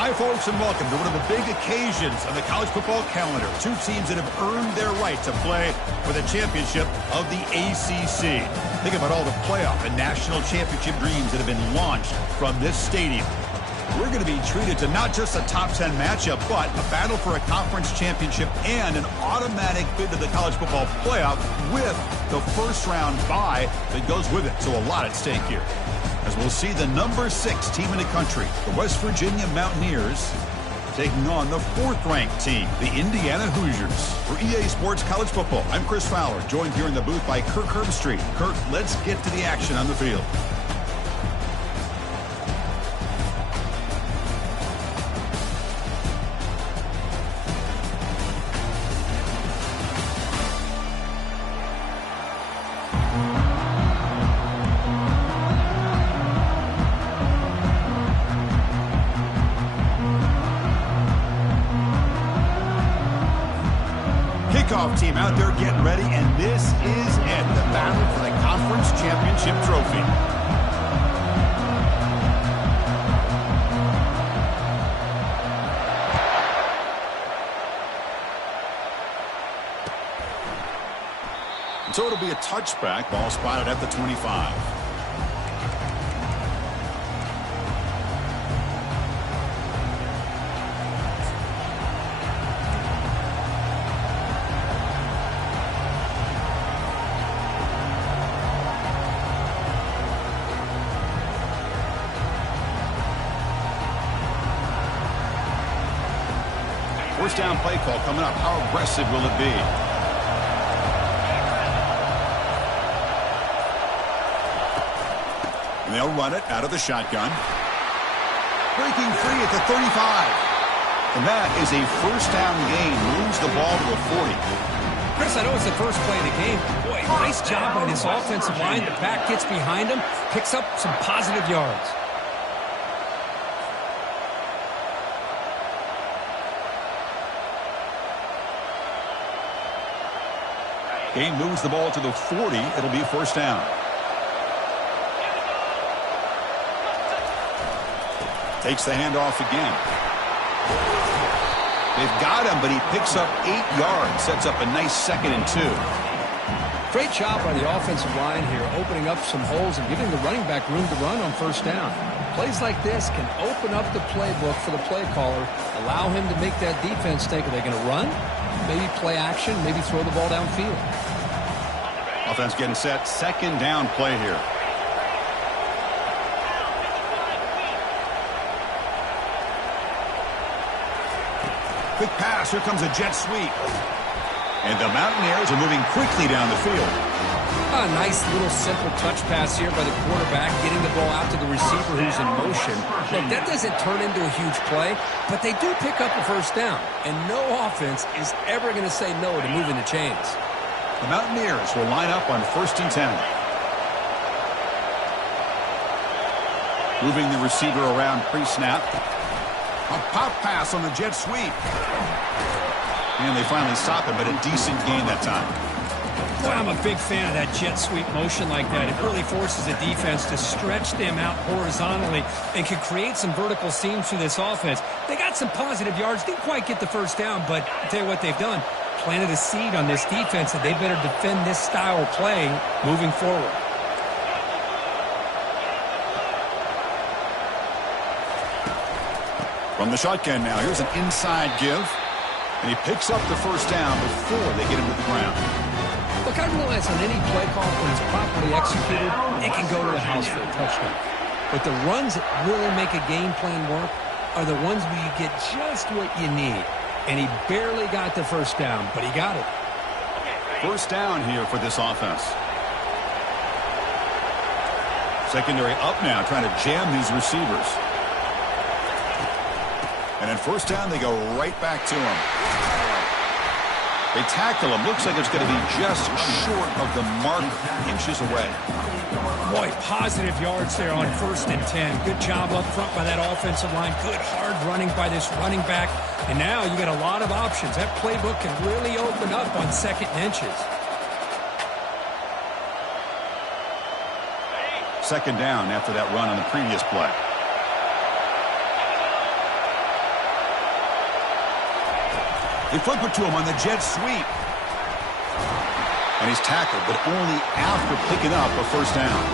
Hi, folks, and welcome to one of the big occasions on the college football calendar. Two teams that have earned their right to play for the championship of the ACC. Think about all the playoff and national championship dreams that have been launched from this stadium. We're going to be treated to not just a top 10 matchup, but a battle for a conference championship and an automatic bid to the college football playoff with the first round bye that goes with it. So a lot at stake here, as we'll see the number 6 team in the country, the West Virginia Mountaineers, taking on the 4th-ranked team, the Indiana Hoosiers. For EA Sports College Football, I'm Chris Fowler, joined here in the booth by Kirk Herbstreit. Kirk, let's get to the action on the field. Kickoff team out there getting ready, and this is it, the battle for the conference championship trophy. And so it'll be a touchback, ball spotted at the 25. First down play call coming up. How aggressive will it be? And they'll run it out of the shotgun. Breaking free at the 35. And that is a first down gain. Moves the ball to the 40. Chris, I know it's the first play of the game. Boy, nice job by this offensive line. The back gets behind him, picks up some positive yards. Game moves the ball to the 40. It'll be first down. Takes the handoff again. They've got him, but he picks up 8 yards. Sets up a nice 2nd and 2. Great job by the offensive line here, opening up some holes and giving the running back room to run on first down. Plays like this can open up the playbook for the play caller, allow him to make that defense think, are they going to run? Maybe play action, maybe throw the ball downfield. Offense getting set. 2nd down play here. Quick pass. Here comes a jet sweep. And the Mountaineers are moving quickly down the field. A nice little simple touch pass here by the quarterback, getting the ball out to the receiver who's in motion. Look, that doesn't turn into a huge play, but they do pick up a first down. And no offense is ever going to say no to moving the chains. The Mountaineers will line up on 1st and 10. Moving the receiver around pre-snap. A pop pass on the jet sweep. And they finally stop him, but a decent gain that time. Well, I'm a big fan of that jet sweep motion like that. It really forces the defense to stretch them out horizontally and can create some vertical seams through this offense. They got some positive yards. Didn't quite get the first down, but I'll tell you what they've done. Planted a seed on this defense that they better defend this style of play moving forward. From the shotgun now, here's an inside give. And he picks up the first down before they get him to the ground. Look, I realize on any play call, when it's properly executed, it can go to the house for a touchdown. But the runs that really make a game plan work are the ones where you get just what you need. And he barely got the first down, but he got it. First down here for this offense. Secondary up now, trying to jam these receivers. And at first down, they go right back to him. They tackle him. Looks like it's going to be just short of the mark, inches away. Boy, positive yards there on 1st and 10. Good job up front by that offensive line. Good hard running by this running back. And now you got a lot of options. That playbook can really open up on 2nd and inches. 2nd down after that run on the previous play. They flip it to him on the jet sweep. And he's tackled, but only after picking up a first down.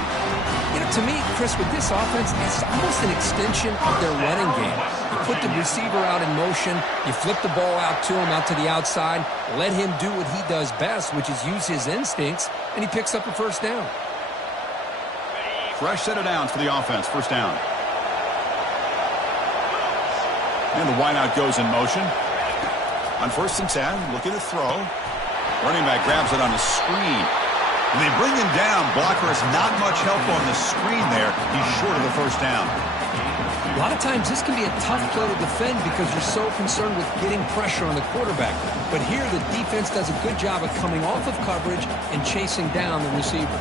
You know, to me, Chris, with this offense, it's almost an extension of their running game. You put the receiver out in motion, you flip the ball out to him, out to the outside, let him do what he does best, which is use his instincts, and he picks up a first down. Fresh set of downs for the offense. First down. And the wideout goes in motion. On first and 10, looking to throw. Running back grabs it on the screen. And they bring him down. Blocker has not much help on the screen there. He's short of the first down. A lot of times this can be a tough play to defend because you're so concerned with getting pressure on the quarterback. But here the defense does a good job of coming off of coverage and chasing down the receiver.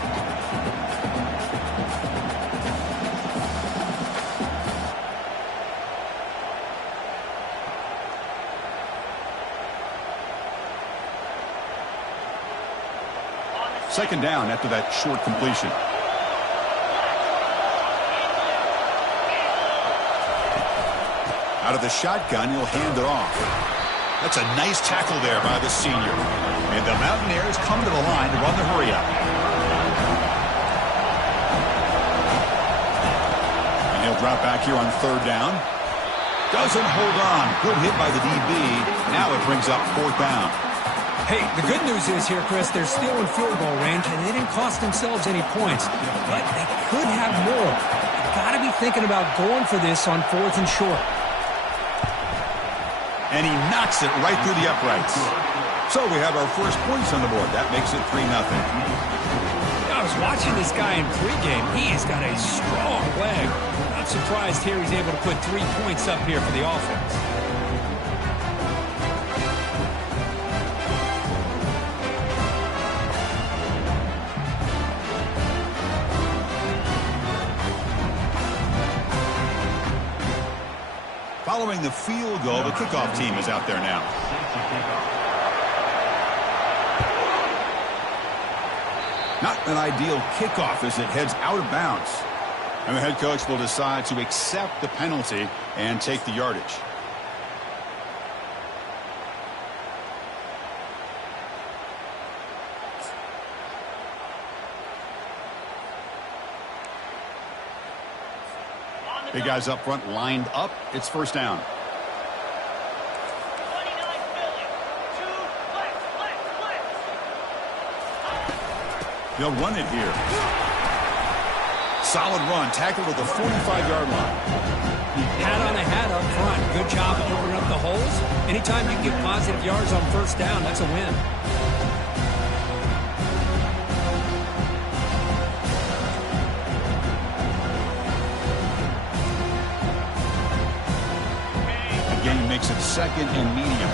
Second down after that short completion. Out of the shotgun, he'll hand it off. That's a nice tackle there by the senior. And the Mountaineers come to the line to run the hurry-up. And he'll drop back here on third down. Doesn't hold on. Good hit by the DB. Now it brings up fourth down. Hey, the good news is here, Chris, they're still in field goal range, and they didn't cost themselves any points. But they could have more. You've got to be thinking about going for this on fourth and short. And he knocks it right through the uprights. So we have our first points on the board. That makes it 3-0. I was watching this guy in pregame. He has got a strong leg. Not surprised here he's able to put 3 points up here for the offense. Following the field goal, the kickoff team is out there now. Not an ideal kickoff as it heads out of bounds. And the head coach will decide to accept the penalty and take the yardage. Big guys up front lined up. It's first down. They'll run it here. Solid run. Tackled at the 45-yard line. Hat on a hat up front. Good job of opening up the holes. Anytime you get positive yards on first down, that's a win. Again, makes it second and medium.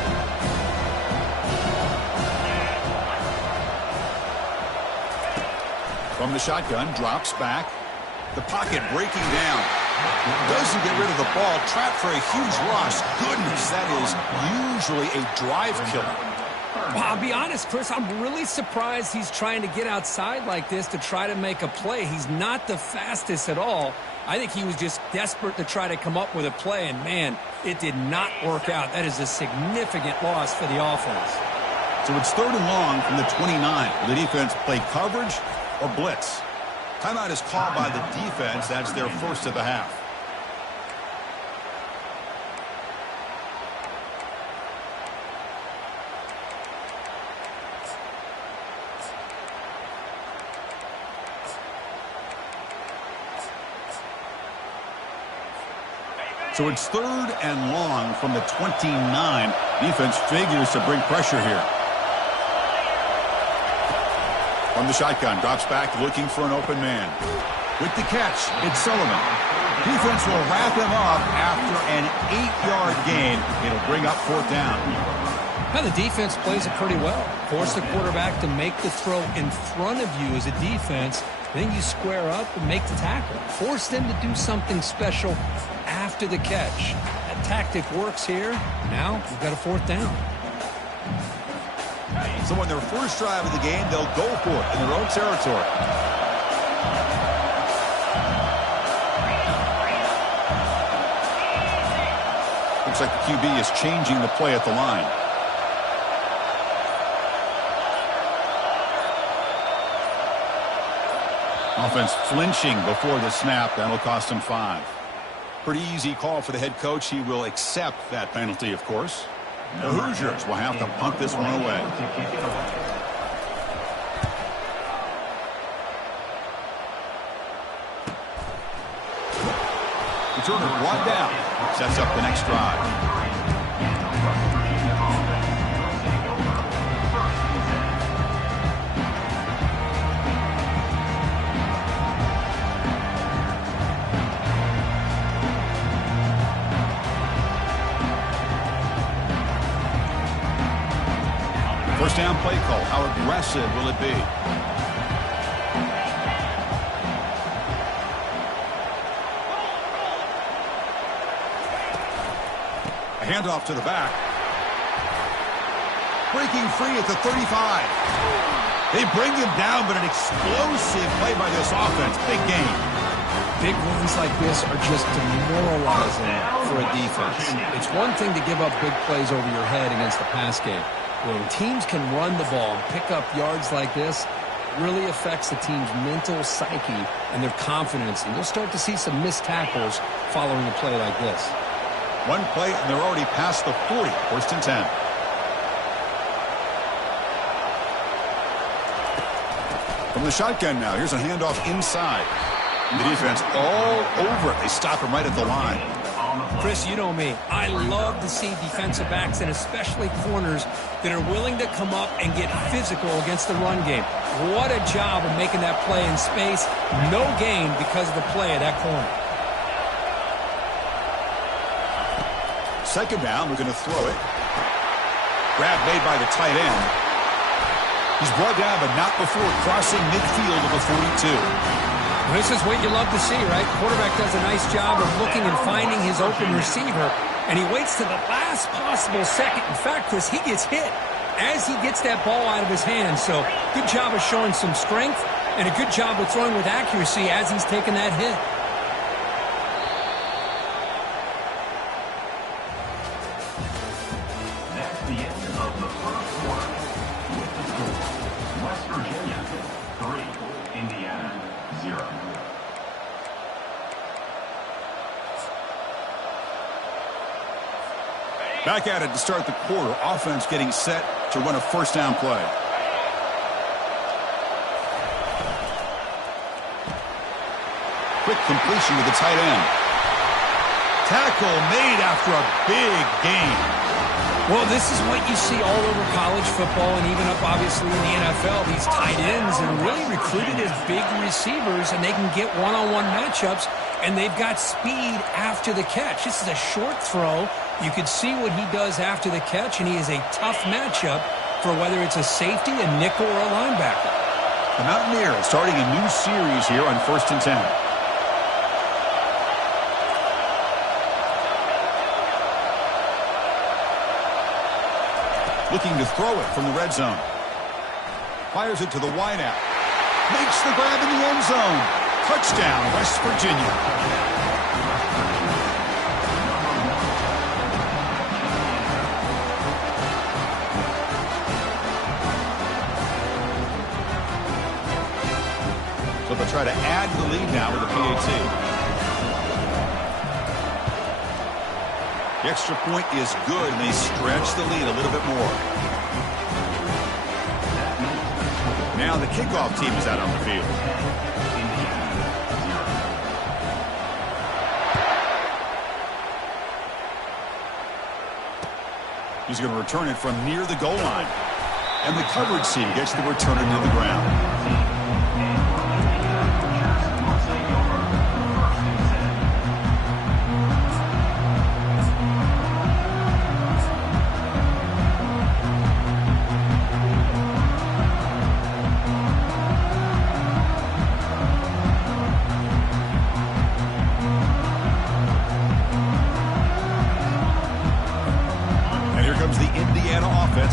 From the shotgun, drops back. The pocket breaking down. Doesn't get rid of the ball. Trapped for a huge loss. Goodness, that is usually a drive killer. Well, I'll be honest, Chris, I'm really surprised he's trying to get outside like this to try to make a play. He's not the fastest at all. I think he was just desperate to try to come up with a play, and, man, it did not work out. That is a significant loss for the offense. So it's third and long from the 29. Will the defense play coverage or blitz? Timeout is called by the defense. That's their first of the half. So it's third and long from the 29. Defense figures to bring pressure here. From the shotgun, drops back looking for an open man. With the catch, it's Sullivan. Defense will wrap him up after an 8-yard gain. It'll bring up fourth down. Now the defense plays it pretty well. Force the quarterback to make the throw in front of you as a defense. Then you square up and make the tackle. Force them to do something special after the catch. That tactic works here. Now we've got a fourth down. So on their first drive of the game, they'll go for it in their own territory. Looks like the QB is changing the play at the line. Offense flinching before the snap. That'll cost him 5. Pretty easy call for the head coach. He will accept that penalty, of course. The Hoosiers will have to punt this one away. Returner brought down. Sets up the next drive. First down play call. How aggressive will it be? A handoff to the back. Breaking free at the 35. They bring him down, but an explosive play by this offense. Big game. Big runs like this are just demoralizing for a defense. It's one thing to give up big plays over your head against the pass game. When teams can run the ball and pick up yards like this, it really affects the team's mental psyche and their confidence. And you'll start to see some missed tackles following a play like this. One play, and they're already past the 40. First and 10. From the shotgun now, here's a handoff inside. The defense all over it. They stop him right at the line. Chris, you know me. I love to see defensive backs and especially corners that are willing to come up and get physical against the run game. What a job of making that play in space. No gain because of the play of that corner. Second down, we're going to throw it. Grab made by the tight end. He's brought down, but not before crossing midfield of the 42. This is what you love to see, right? Quarterback does a nice job of looking and finding his open receiver, and he waits to the last possible second. In fact, Chris, he gets hit as he gets that ball out of his hands. So good job of showing some strength and a good job of throwing with accuracy as he's taking that hit. That's the end of the first quarter. With the score, West Virginia 3, Indiana 0. Back at it to start the quarter. Offense getting set to run a first down play. Quick completion to the tight end. Tackle made after a big gain. Well, this is what you see all over college football and even up, obviously, in the NFL. These tight ends are really recruited as big receivers, and they can get one-on-one matchups, and they've got speed after the catch. This is a short throw. You could see what he does after the catch, and he is a tough matchup for whether it's a safety, a nickel, or a linebacker. The Mountaineers starting a new series here on 1st and 10. Looking to throw it from the red zone. Fires it to the wideout. Makes the grab in the end zone. Touchdown, West Virginia. So they'll try to add the lead now with a PAT. The extra point is good, and they stretch the lead a little bit more. Now the kickoff team is out on the field. He's going to return it from near the goal line. And the coverage team gets the returner to the ground.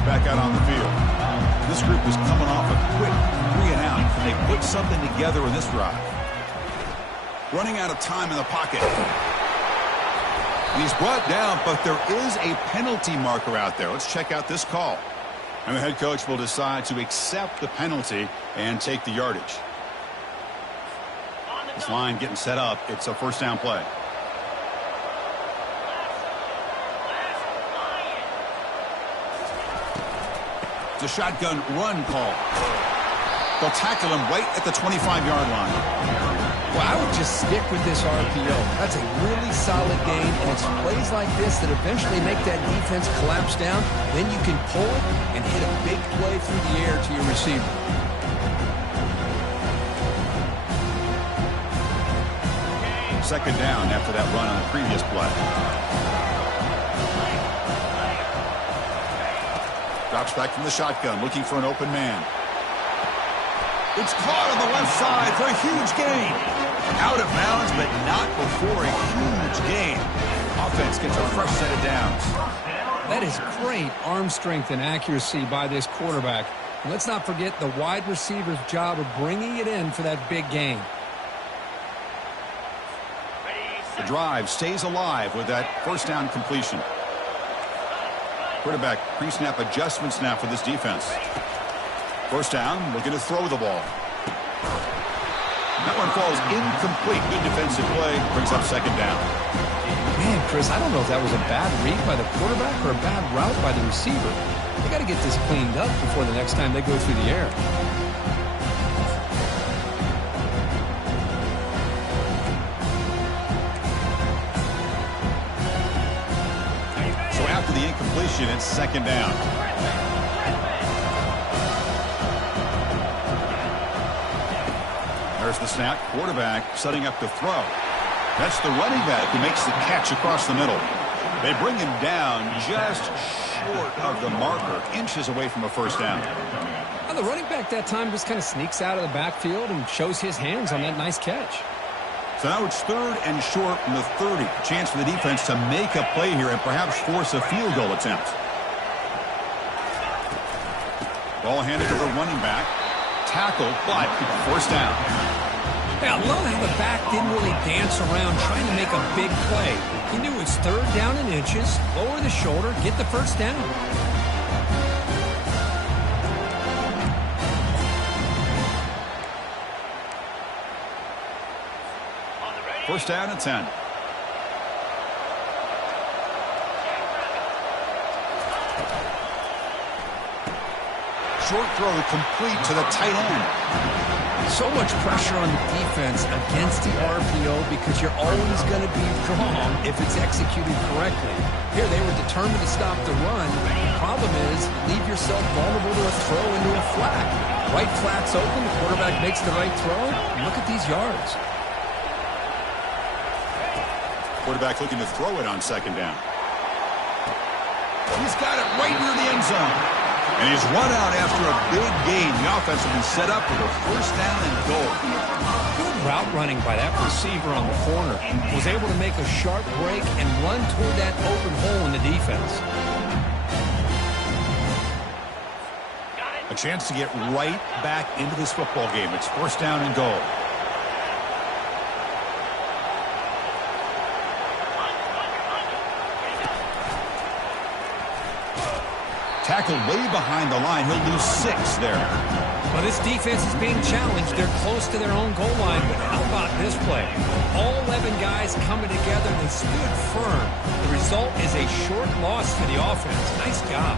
Back out on the field. This group is coming off a quick 3-and-out, and they put something together in this drive. Running out of time in the pocket. And he's brought down, but there is a penalty marker out there. Let's check out this call. And the head coach will decide to accept the penalty and take the yardage. This line getting set up. It's a first down play. It's a shotgun run call. They'll tackle him right at the 25-yard line. Well, I would just stick with this RPO. That's a really solid game, and it's plays like this that eventually make that defense collapse down. Then you can pull it and hit a big play through the air to your receiver. Second down after that run on the previous play. Drops back from the shotgun, looking for an open man. It's caught on the left side for a huge gain. Out of bounds, but not before a huge gain. Offense gets a fresh set of downs. That is great arm strength and accuracy by this quarterback. And let's not forget the wide receiver's job of bringing it in for that big gain. The drive stays alive with that first down completion. Quarterback pre-snap adjustments now for this defense. First down, looking to throw the ball. That one falls incomplete. Good defensive play, brings up second down. Man, Chris, I don't know if that was a bad read by the quarterback or a bad route by the receiver. They got to get this cleaned up before the next time they go through the air. So after the incompletion, it's second down. There's the snap. Quarterback setting up to throw. That's the running back who makes the catch across the middle. They bring him down just short of the marker, inches away from a first down. Well, the running back that time just kind of sneaks out of the backfield and shows his hands on that nice catch. So now it's third and short from the 30. Chance for the defense to make a play here and perhaps force a field goal attempt. Ball handed to the running back. Tackle, but first down. Yeah, I love how the back didn't really dance around trying to make a big play. He knew it's third down in inches, lower the shoulder, get the first down. First down and 10. Short throw complete to the tight end. So much pressure on the defense against the RPO because you're always going to be wrong if it's executed correctly. Here they were determined to stop the run. The problem is leave yourself vulnerable to a throw into a flat. Right flat's open, the quarterback makes the right throw. Look at these yards. Quarterback looking to throw it on second down. He's got it right near the end zone. And he's run out after a big gain. The offense will be set up with a first down and goal. Good route running by that receiver on the corner. Was able to make a sharp break and run toward that open hole in the defense. A chance to get right back into this football game. It's first down and goal. Tackled way behind the line. He'll lose 6 there. Well, this defense is being challenged. They're close to their own goal line, but how about this play? All 11 guys coming together. They stood firm. The result is a short loss for the offense. Nice job.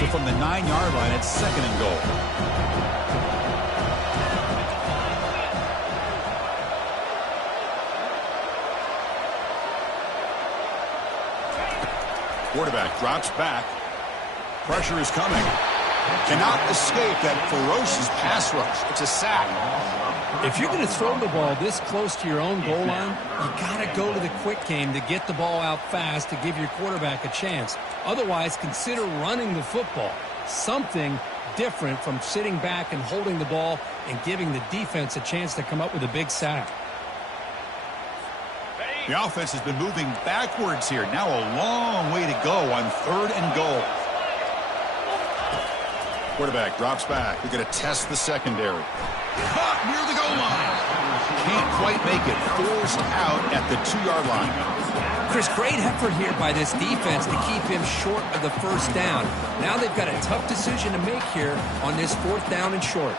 So from the 9-yard line, it's second and goal. Quarterback drops back. Pressure is coming. Cannot escape that ferocious pass rush. It's a sack. If you're going to throw the ball this close to your own goal line, you got to go to the quick game to get the ball out fast to give your quarterback a chance. Otherwise, consider running the football. Something different from sitting back and holding the ball and giving the defense a chance to come up with a big sack. The offense has been moving backwards here. Now a long way to go on third and goal. Quarterback drops back. We're going to test the secondary. Caught near the goal line. Can't quite make it. Forced out at the 2-yard line. Chris, great effort here by this defense to keep him short of the first down. Now they've got a tough decision to make here on this 4th down and short.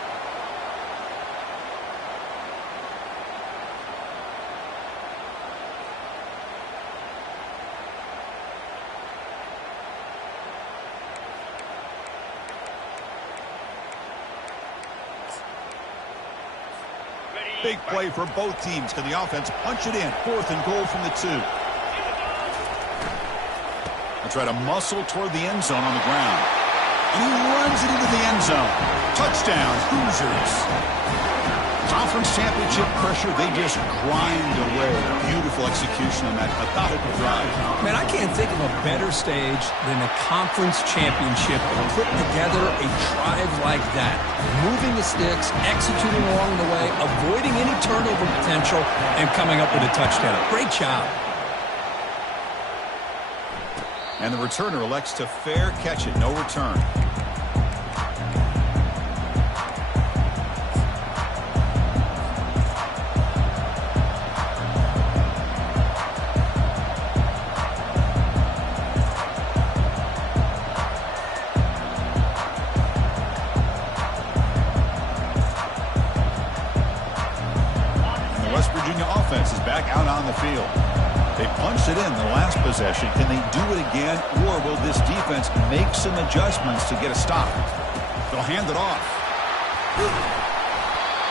Big play for both teams. Can the offense punch it in? 4th and goal from the 2. They'll try to muscle toward the end zone on the ground. And he runs it into the end zone. Touchdown, Hoosiers. Conference championship pressure, they just grind away. Beautiful execution on that methodical drive. Man, I can't think of a better stage than the conference championship to put together a drive like that. Moving the sticks, executing along the way, avoiding any turnover potential, and coming up with a touchdown. Great job. And the returner elects to fair catch it. No return. Is back out on the field. They punched it in the last possession. Can they do it again, or will this defense make some adjustments to get a stop? They'll hand it off.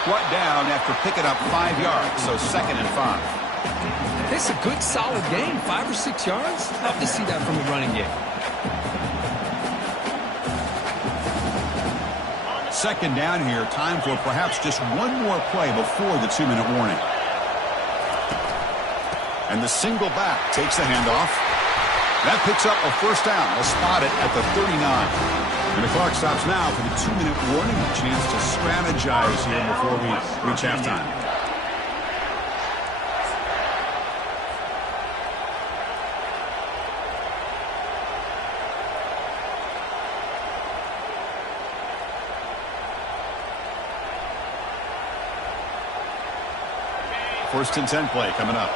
Brought down after picking up 5 yards, so 2nd and 5. It's a good, solid game. 5 or 6 yards. Love to see that from the running game. 2nd down here. Time for perhaps just one more play before the 2-minute warning. And the single back takes the handoff. That picks up a 1st down. They'll spot it at the 39. And the clock stops now for the 2-minute warning. A chance to strategize here before we reach halftime. First and 10 play coming up.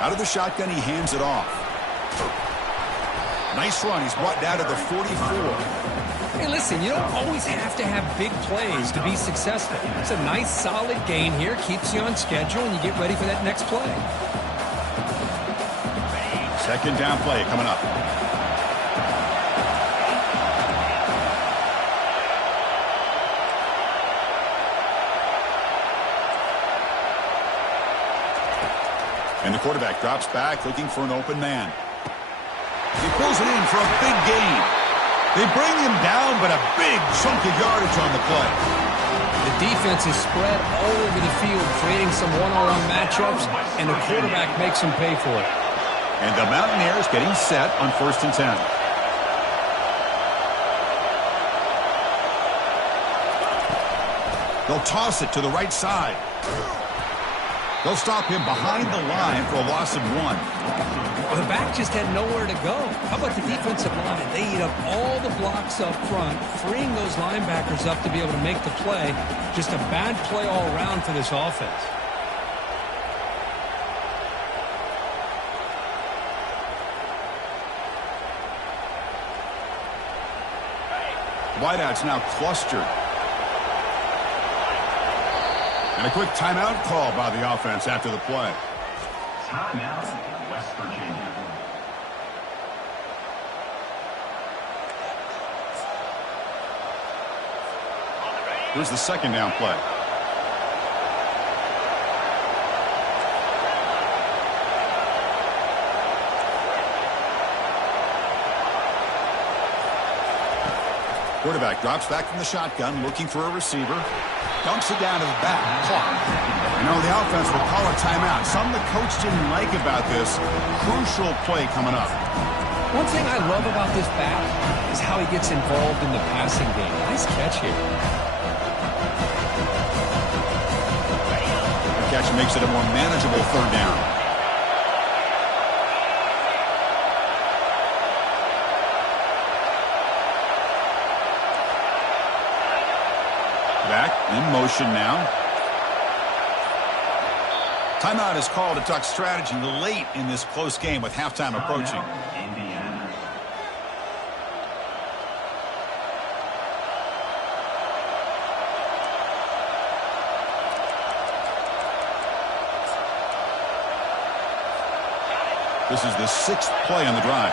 Out of the shotgun, he hands it off. Nice run. He's brought down to the 44. Hey, listen, you don't always have to have big plays to be successful. It's a nice, solid gain here. Keeps you on schedule, and you get ready for that next play. 2nd down play coming up. And the quarterback drops back, looking for an open man. He pulls it in for a big gain. They bring him down, but a big chunk of yardage on the play. The defense is spread all over the field, creating some one-on-one matchups, and the quarterback makes them pay for it. And the Mountaineers getting set on 1st and 10. They'll toss it to the right side. They'll stop him behind the line for a loss of 1. Well, the back just had nowhere to go. How about the defensive line? They eat up all the blocks up front, freeing those linebackers up to be able to make the play. Just a bad play all around for this offense. Wideouts now clustered. And a quick timeout call by the offense after the play. Timeout, West Virginia. Here's the 2nd down play. Quarterback drops back from the shotgun, looking for a receiver. Dumps it down to the back. Caught. You know, the offense will call a timeout. Something the coach didn't like about this. Crucial play coming up. One thing I love about this back is how he gets involved in the passing game. Nice catch here. The catch makes it a more manageable 3rd down. In motion now. Timeout is called to talk strategy late in this close game with halftime approaching. Indiana. This is the 6th play on the drive.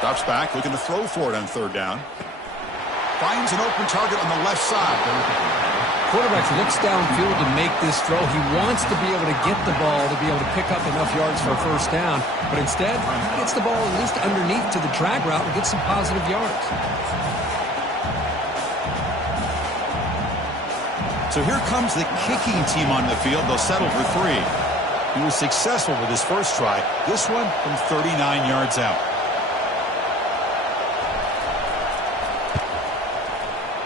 Drops back, looking to throw for it on 3rd down. Finds an open target on the left side. Quarterback looks downfield to make this throw. He wants to be able to get the ball to be able to pick up enough yards for a 1st down. But instead, he gets the ball at least underneath to the drag route and gets some positive yards. So here comes the kicking team on the field. They'll settle for 3. He was successful with his first try. This one from 39 yards out.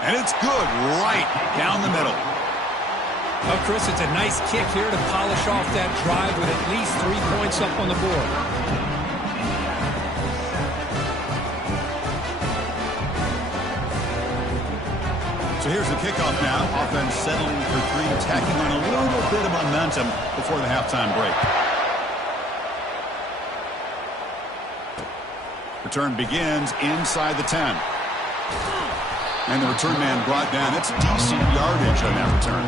And it's good right down the middle. Well, Chris, it's a nice kick here to polish off that drive with at least 3 points up on the board. So here's the kickoff now. Offense settling for 3, tacking on a little bit of momentum before the halftime break. Return begins inside the 10. And the return man brought down. That's decent yardage on that return.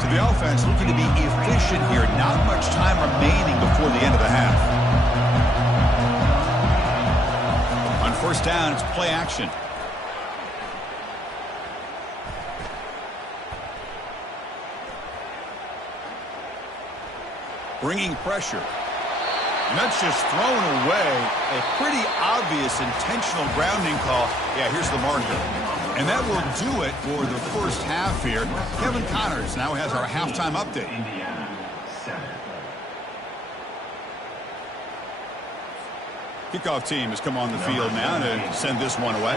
So the offense looking to be efficient here. Not much time remaining before the end of the half. On 1st down, it's play action. Bringing pressure. And that's just thrown away. A pretty obvious intentional grounding call. Yeah, here's the marker. And that will do it for the 1st half here. Kevin Connors now has our halftime update. Indiana 7. Kickoff team has come on the field now to send this one away.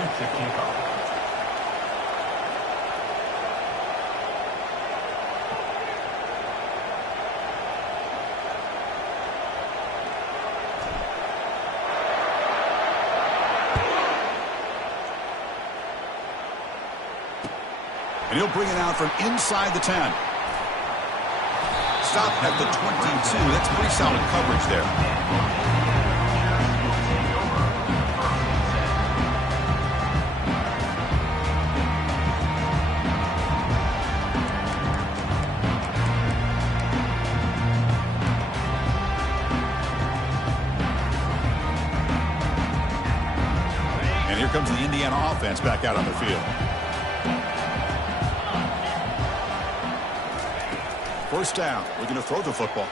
And he'll bring it out from inside the 10. Stop at the 22. That's pretty solid coverage there. And here comes the Indiana offense back out on the field. 1st down, looking to throw the football.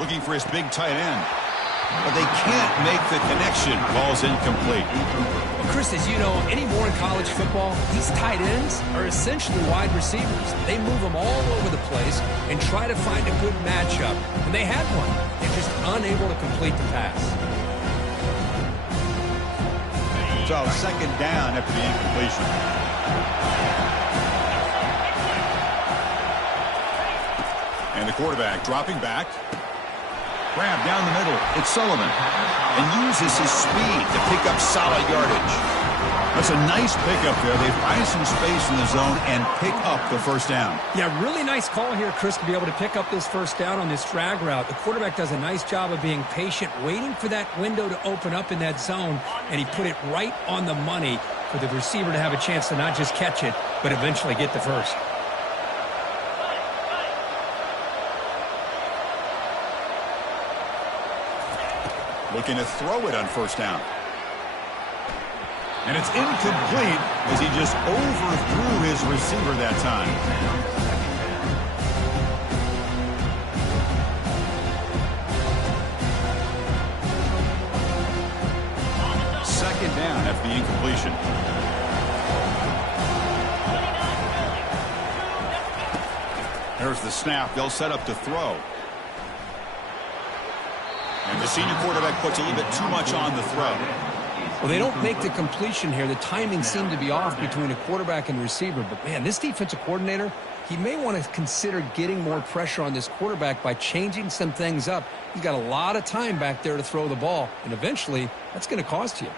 Looking for his big tight end. But they can't make the connection. Ball's incomplete. Well, Chris, as you know, anymore in college football, these tight ends are essentially wide receivers. They move them all over the place and try to find a good matchup. And they had one. They're just unable to complete the pass. So 2nd down after the incompletion. And the quarterback dropping back. Grab down the middle. It's Sullivan. And uses his speed to pick up solid yardage. That's a nice pickup there. They find some space in the zone and pick up the 1st down. Yeah, really nice call here, Chris, to be able to pick up this 1st down on this drag route. The quarterback does a nice job of being patient, waiting for that window to open up in that zone, and he put it right on the money for the receiver to have a chance to not just catch it, but eventually get the 1st. Looking to throw it on 1st down. And it's incomplete as he just overthrew his receiver that time. Second down after the incompletion. There's the snap. They'll set up to throw. And the senior quarterback puts a little bit too much on the throw. Well, they don't make the completion here. The timing seemed to be off between a quarterback and receiver. But, man, this defensive coordinator, he may want to consider getting more pressure on this quarterback by changing some things up. He's got a lot of time back there to throw the ball, and eventually that's going to cost you.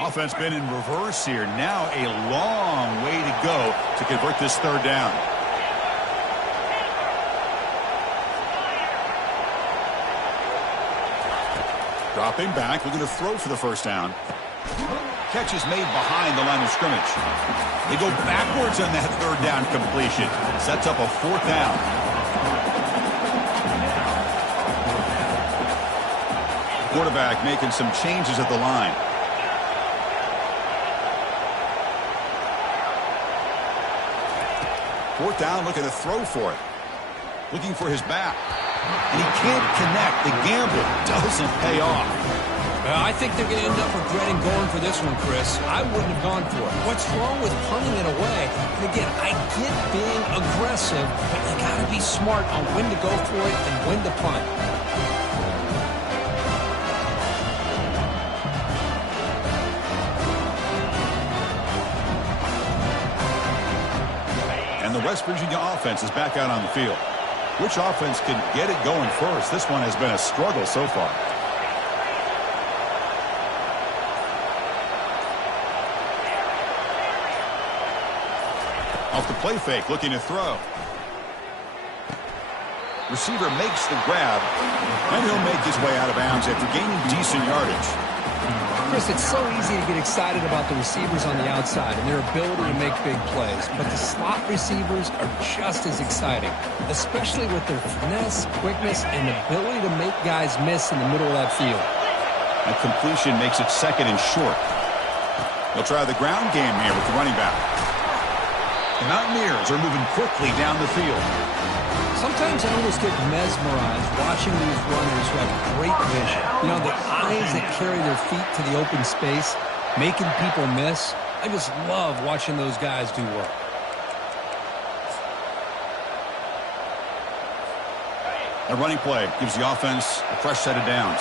Offense been in reverse here. Now a long way to go to convert this third down. Dropping back, looking to throw for the first down. Catch is made behind the line of scrimmage. They go backwards on that third down completion. Sets up a fourth down. Quarterback making some changes at the line. Fourth down, looking to throw for it. Looking for his back. And he can't connect. The gamble doesn't pay off. Well, I think they're going to end up regretting going for this one, Chris. I wouldn't have gone for it. What's wrong with punting it away? And again, I get being aggressive, but you got to be smart on when to go for it and when to punt. And the West Virginia offense is back out on the field. Which offense can get it going first? This one has been a struggle so far. Off the play fake, looking to throw. Receiver makes the grab, and he'll make his way out of bounds after gaining decent yardage. Chris, it's so easy to get excited about the receivers on the outside and their ability to make big plays, but the slot receivers are just as exciting, especially with their finesse, quickness, and ability to make guys miss in the middle of that field. That completion makes it second and short. They'll try the ground game here with the running back. The Mountaineers are moving quickly down the field. Sometimes I almost get mesmerized watching these runners who have great vision. You know, the eyes that carry their feet to the open space, making people miss. I just love watching those guys do work. A running play gives the offense a fresh set of downs.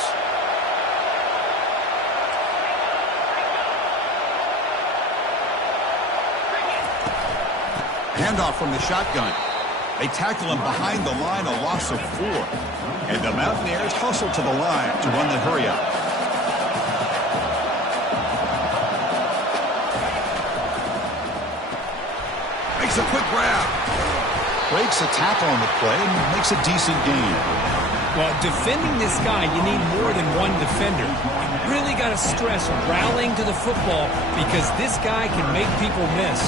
Handoff from the shotgun. They tackle him behind the line, a loss of 4. And the Mountaineers hustle to the line to run the hurry up. Makes a quick grab. Breaks a tackle on the play and makes a decent gain. Well, defending this guy, you need more than one defender. You really got to stress rallying to the football because this guy can make people miss.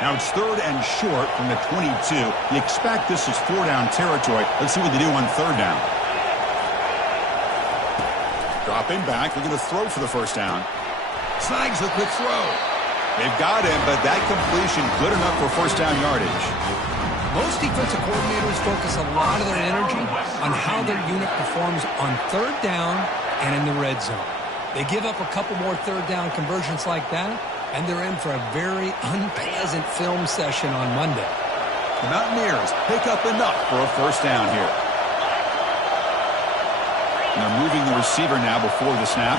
Now it's third and short from the 22. You expect this is 4-down territory. Let's see what they do on third down. Dropping back, looking to throw for the first down. Snags the quick throw. They've got him, but that completion good enough for first down yardage. Most defensive coordinators focus a lot of their energy on how their unit performs on third down and in the red zone. They give up a couple more third down conversions like that, and they're in for a very unpleasant film session on Monday. The Mountaineers pick up enough for a first down here. And they're moving the receiver now before the snap.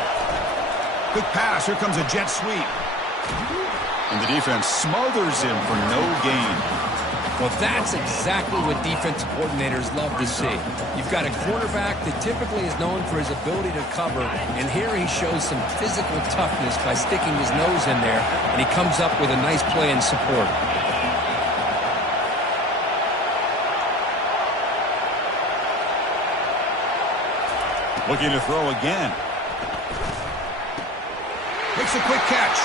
Quick pass. Here comes a jet sweep. And the defense smothers him for no gain. Well, that's exactly what defensive coordinators love to see. You've got a quarterback that typically is known for his ability to cover, and here he shows some physical toughness by sticking his nose in there, and he comes up with a nice play in support. Looking to throw again. Makes a quick catch.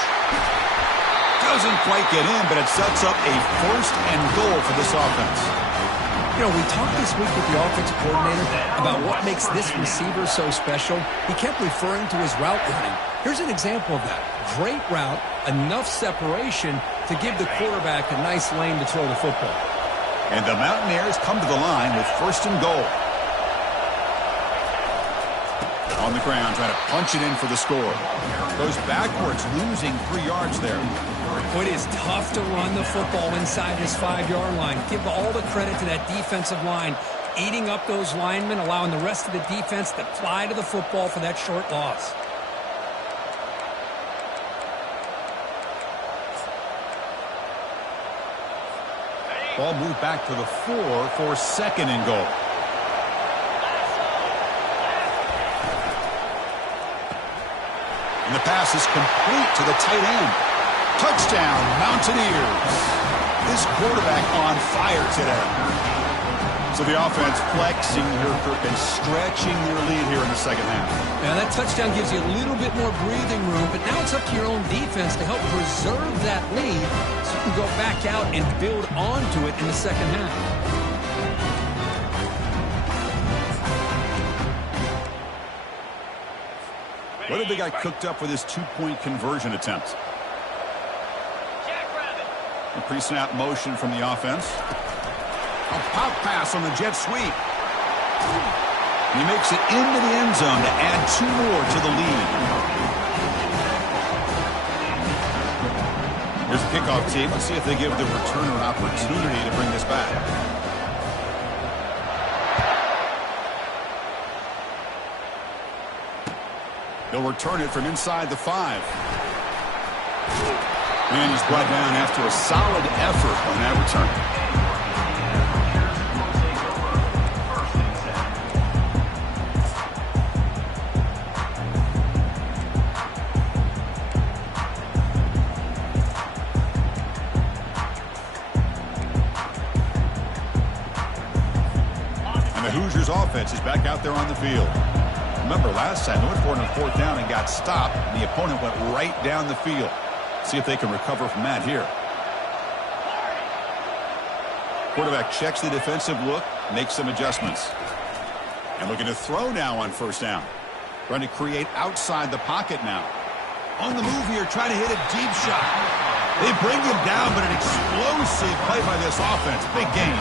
Doesn't quite get in, but it sets up a first and goal for this offense. You know, we talked this week with the offensive coordinator about what makes this receiver so special. He kept referring to his route running. Here's an example of that. Great route, enough separation to give the quarterback a nice lane to throw the football. And the Mountaineers come to the line with 1st and goal. On the ground, trying to punch it in for the score. Goes backwards, losing 3 yards there. It is tough to run the football inside this 5-yard line. Give all the credit to that defensive line, eating up those linemen, allowing the rest of the defense to fly to the football for that short loss. Ball moved back to the 4 for 2nd and goal. And the pass is complete to the tight end. Touchdown, Mountaineers. This quarterback on fire today. So the offense flexing here, and stretching their lead here in the 2nd half. Now that touchdown gives you a little bit more breathing room, but now it's up to your own defense to help preserve that lead so you can go back out and build onto it in the 2nd half. What have they got cooked up with this 2-point conversion attempt? A pre-snap motion from the offense. A pop pass on the jet sweep. And he makes it into the end zone to add 2 more to the lead. Here's the kickoff team. Let's see if they give the returner an opportunity to bring this back. They'll return it from inside the 5. And he's brought down after a solid effort on that return. And the Hoosiers offense is back out there on the field. Remember, last time they went for it on 4th down and got stopped, and the opponent went right down the field. See if they can recover from that here. Quarterback checks the defensive look, makes some adjustments. And looking to throw now on 1st down. Trying to create outside the pocket now. On the move here, trying to hit a deep shot. They bring him down, but an explosive play by this offense. Big game.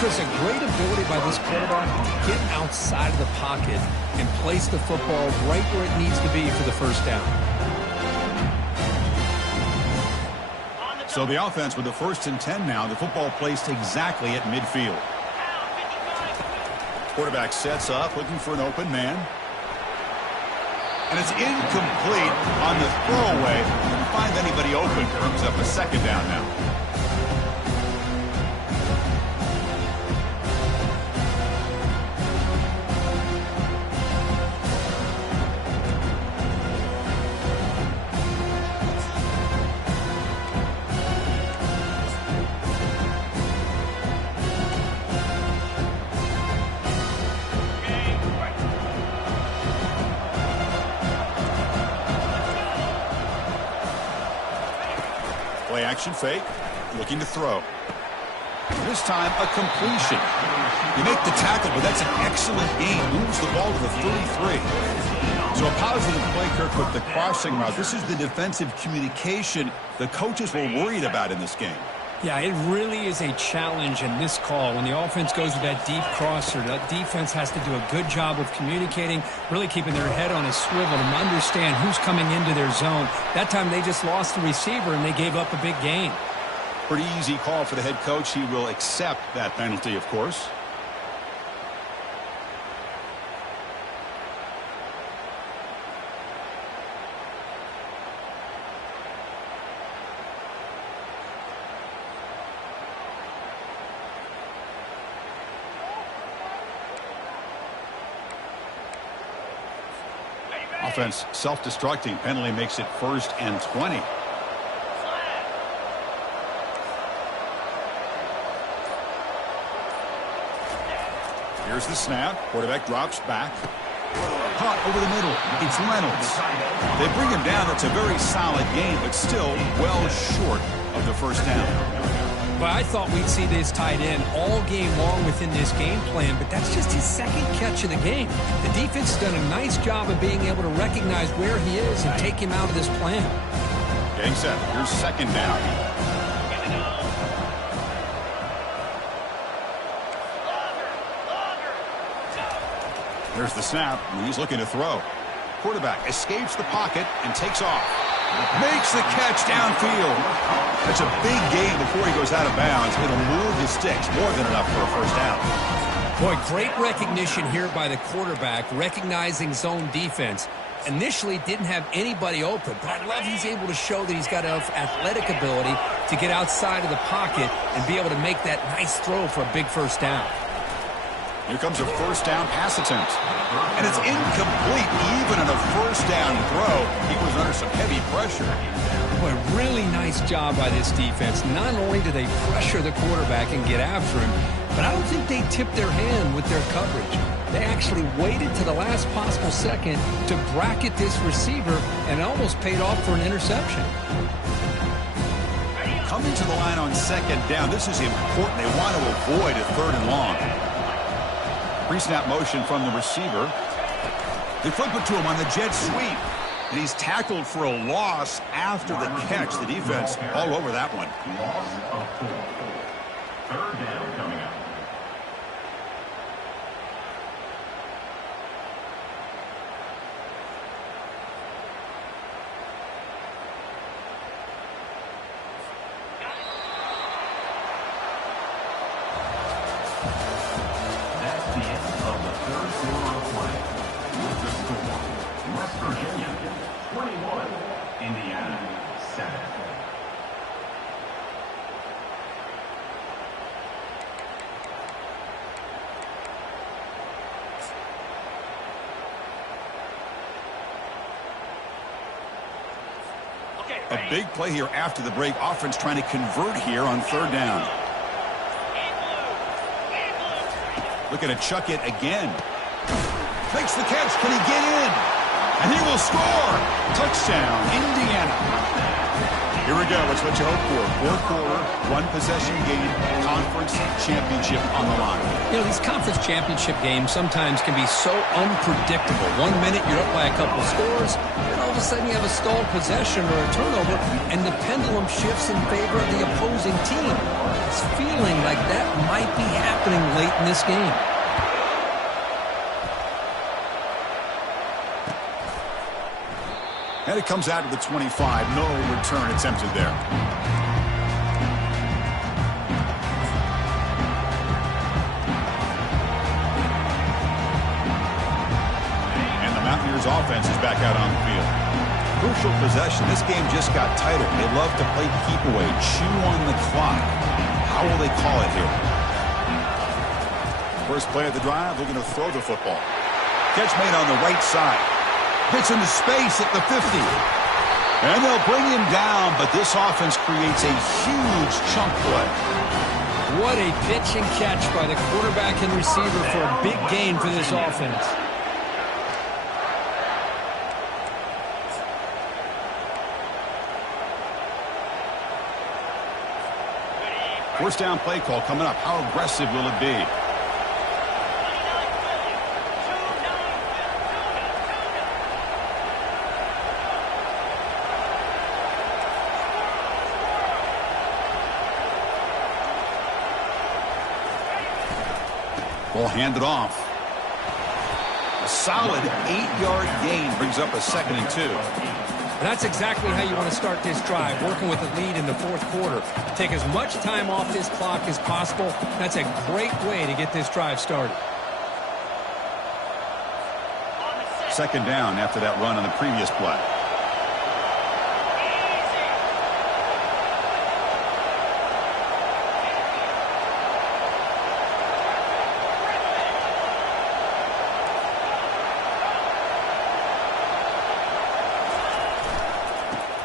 Chris, a great ability by this quarterback to get outside of the pocket and place the football right where it needs to be for the 1st down. So the offense with the 1st and 10 now. The football placed exactly at midfield. Quarterback sets up, looking for an open man. And it's incomplete on the throwaway. Couldn't find anybody open. Brings up a 2nd down now. Play action fake, looking to throw. This time a completion. You make the tackle, but that's an excellent gain. Moves the ball to the 33. So a positive play, Kirk, with the crossing route. This is the defensive communication the coaches were worried about in this game. Yeah, it really is a challenge in this call. When the offense goes with that deep crosser, that defense has to do a good job of communicating, really keeping their head on a swivel and understand who's coming into their zone. That time they just lost the receiver and they gave up a big gain. Pretty easy call for the head coach. He will accept that penalty, of course. Offense self-destructing. Penalty makes it 1st and 20. Here's the snap. Quarterback drops back. Caught over the middle. It's Reynolds. They bring him down. It's a very solid game, but still well short of the 1st down. Well, I thought we'd see this tight end all game long within this game plan, but that's just his 2nd catch of the game. The defense has done a nice job of being able to recognize where he is and take him out of this plan. Getting set. Here's 2nd down. There's the snap, and he's looking to throw. Quarterback escapes the pocket and takes off. Makes the catch downfield. That's a big gain before he goes out of bounds. It'll move his sticks, more than enough for a first down. Boy, great recognition here by the quarterback, recognizing zone defense. Initially didn't have anybody open, but I love he's able to show that he's got enough athletic ability to get outside of the pocket and be able to make that nice throw for a big first down. Here comes a first down pass attempt. And it's incomplete. Even on a first down throw, he was under some heavy pressure. Boy, really nice job by this defense. Not only do they pressure the quarterback and get after him, but I don't think they tipped their hand with their coverage. They actually waited to the last possible second to bracket this receiver, and it almost paid off for an interception. Coming to the line on second down, this is important. They want to avoid a third and long. Pre-snap motion from the receiver. They flip it to him on the jet sweep. And he's tackled for a loss after the catch. The defense all over that one. Loss of 4. Third down coming up. That's the end of the third quarter of play. With the score, West Virginia 21, Indiana 7. A big play here after the break. Offense trying to convert here on third down. Looking to chuck it again. Makes the catch. Can he get in? And he will score. Touchdown, Indiana. Here we go. It's what you hope for. Fourth quarter, one possession game, conference championship on the line. You know, these conference championship games sometimes can be so unpredictable. 1 minute you're up by a couple scores, and all of a sudden you have a stalled possession or a turnover, and the pendulum shifts in favor of the opposing team. It's feeling like that might be happening late in this game. And it comes out to the 25. No return attempted there. And the Mountaineers offense is back out on the field. Crucial possession. This game just got tighter. They love to play keep away, chew on the clock. How will they call it here? First play of the drive, looking to throw the football. Catch made on the right side. Gets into space at the 50. And they'll bring him down, but this offense creates a huge chunk play. What a pitch and catch by the quarterback and receiver for a big gain for this offense. First down play call coming up. How aggressive will it be? Ball handed off. A solid 8-yard gain brings up a 2nd and 2. That's exactly how you want to start this drive, working with a lead in the fourth quarter. Take as much time off this clock as possible. That's a great way to get this drive started. 2nd down after that run on the previous play.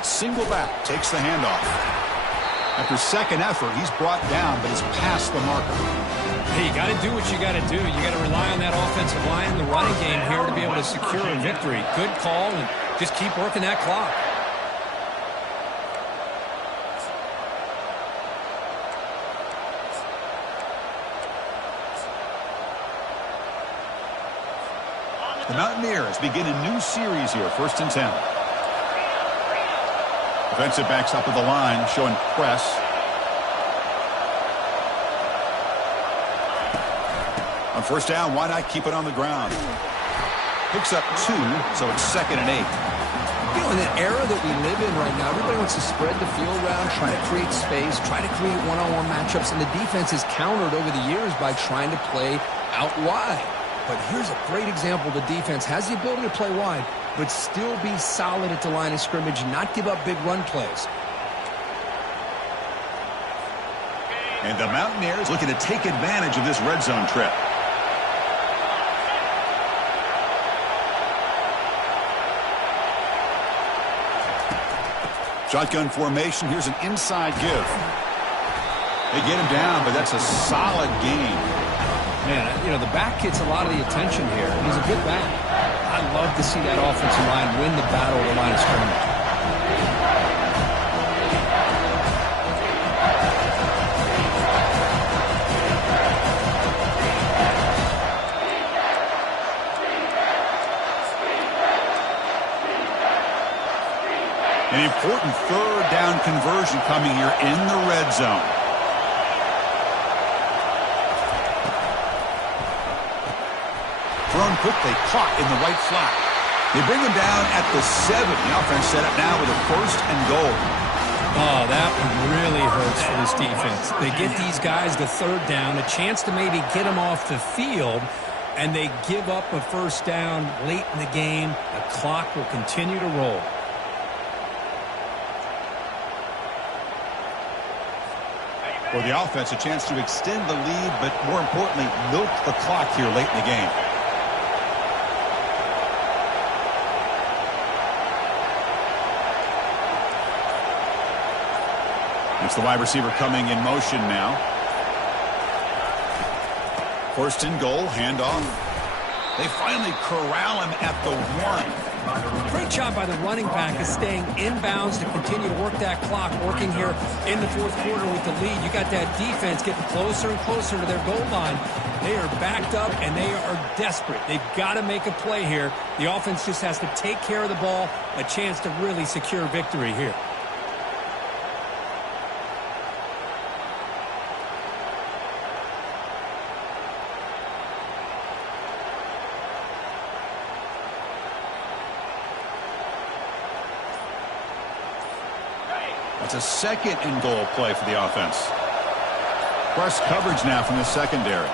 Single back, takes the handoff. After second effort, he's brought down, but he's past the marker. Hey, you got to do what you got to do. You got to rely on that offensive line, the running game here to be able to secure a victory. Good call, and just keep working that clock. The Mountaineers begin a new series here, 1st and 10. Defensive backs up at the line, showing press. On first down, why not keep it on the ground? Picks up 2, so it's 2nd and 8. You know, in the era that we live in right now, everybody wants to spread the field around, try to create space, try to create one-on-one matchups, and the defense has countered over the years by trying to play out wide. But here's a great example. The defense has the ability to play wide, but still be solid at the line of scrimmage and not give up big run plays. And the Mountaineers looking to take advantage of this red zone trip. Shotgun formation. Here's an inside give. They get him down, but that's a solid gain. Man, you know, the back gets a lot of the attention here. He's a good back. I love to see that offensive line win the battle at the line of scrimmage. An important 3rd down conversion coming here in the red zone. Thrown quickly, caught in the right flat. They bring him down at the 7. The offense set up now with a 1st and goal. Oh, that really hurts for this defense. They get these guys the 3rd down, a chance to maybe get them off the field, and they give up a 1st down late in the game. The clock will continue to roll. For the offense, a chance to extend the lead, but more importantly, milk the clock here late in the game. It's the wide receiver coming in motion now. 1st and goal, handoff. They finally corral him at the 1. Great job by the running back of staying inbounds to continue to work that clock, working here in the 4th quarter with the lead. You got that defense getting closer and closer to their goal line. They are backed up, and they are desperate. They've got to make a play here. The offense just has to take care of the ball, a chance to really secure victory here. It's a 2nd and goal play for the offense. Press coverage now from the secondary.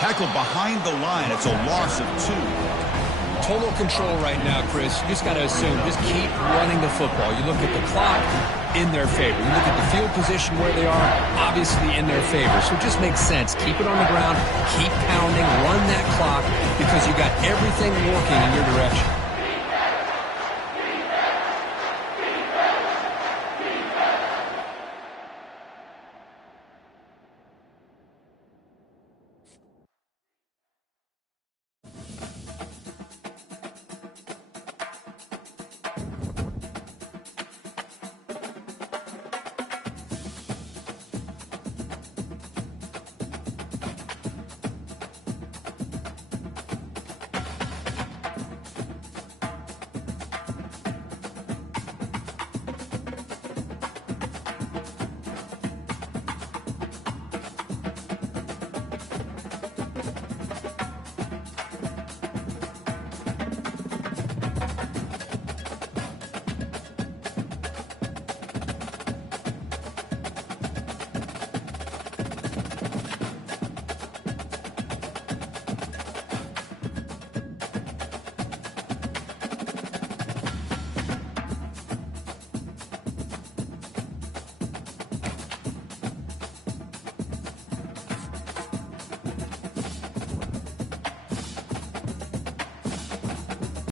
Tackled behind the line. It's a loss of 2. Total control right now, Chris. You just got to assume, just keep running the football. You look at the clock, in their favor. You look at the field position where they are, obviously in their favor. So it just makes sense. Keep it on the ground, keep pounding, run that clock, because you got everything working in your direction.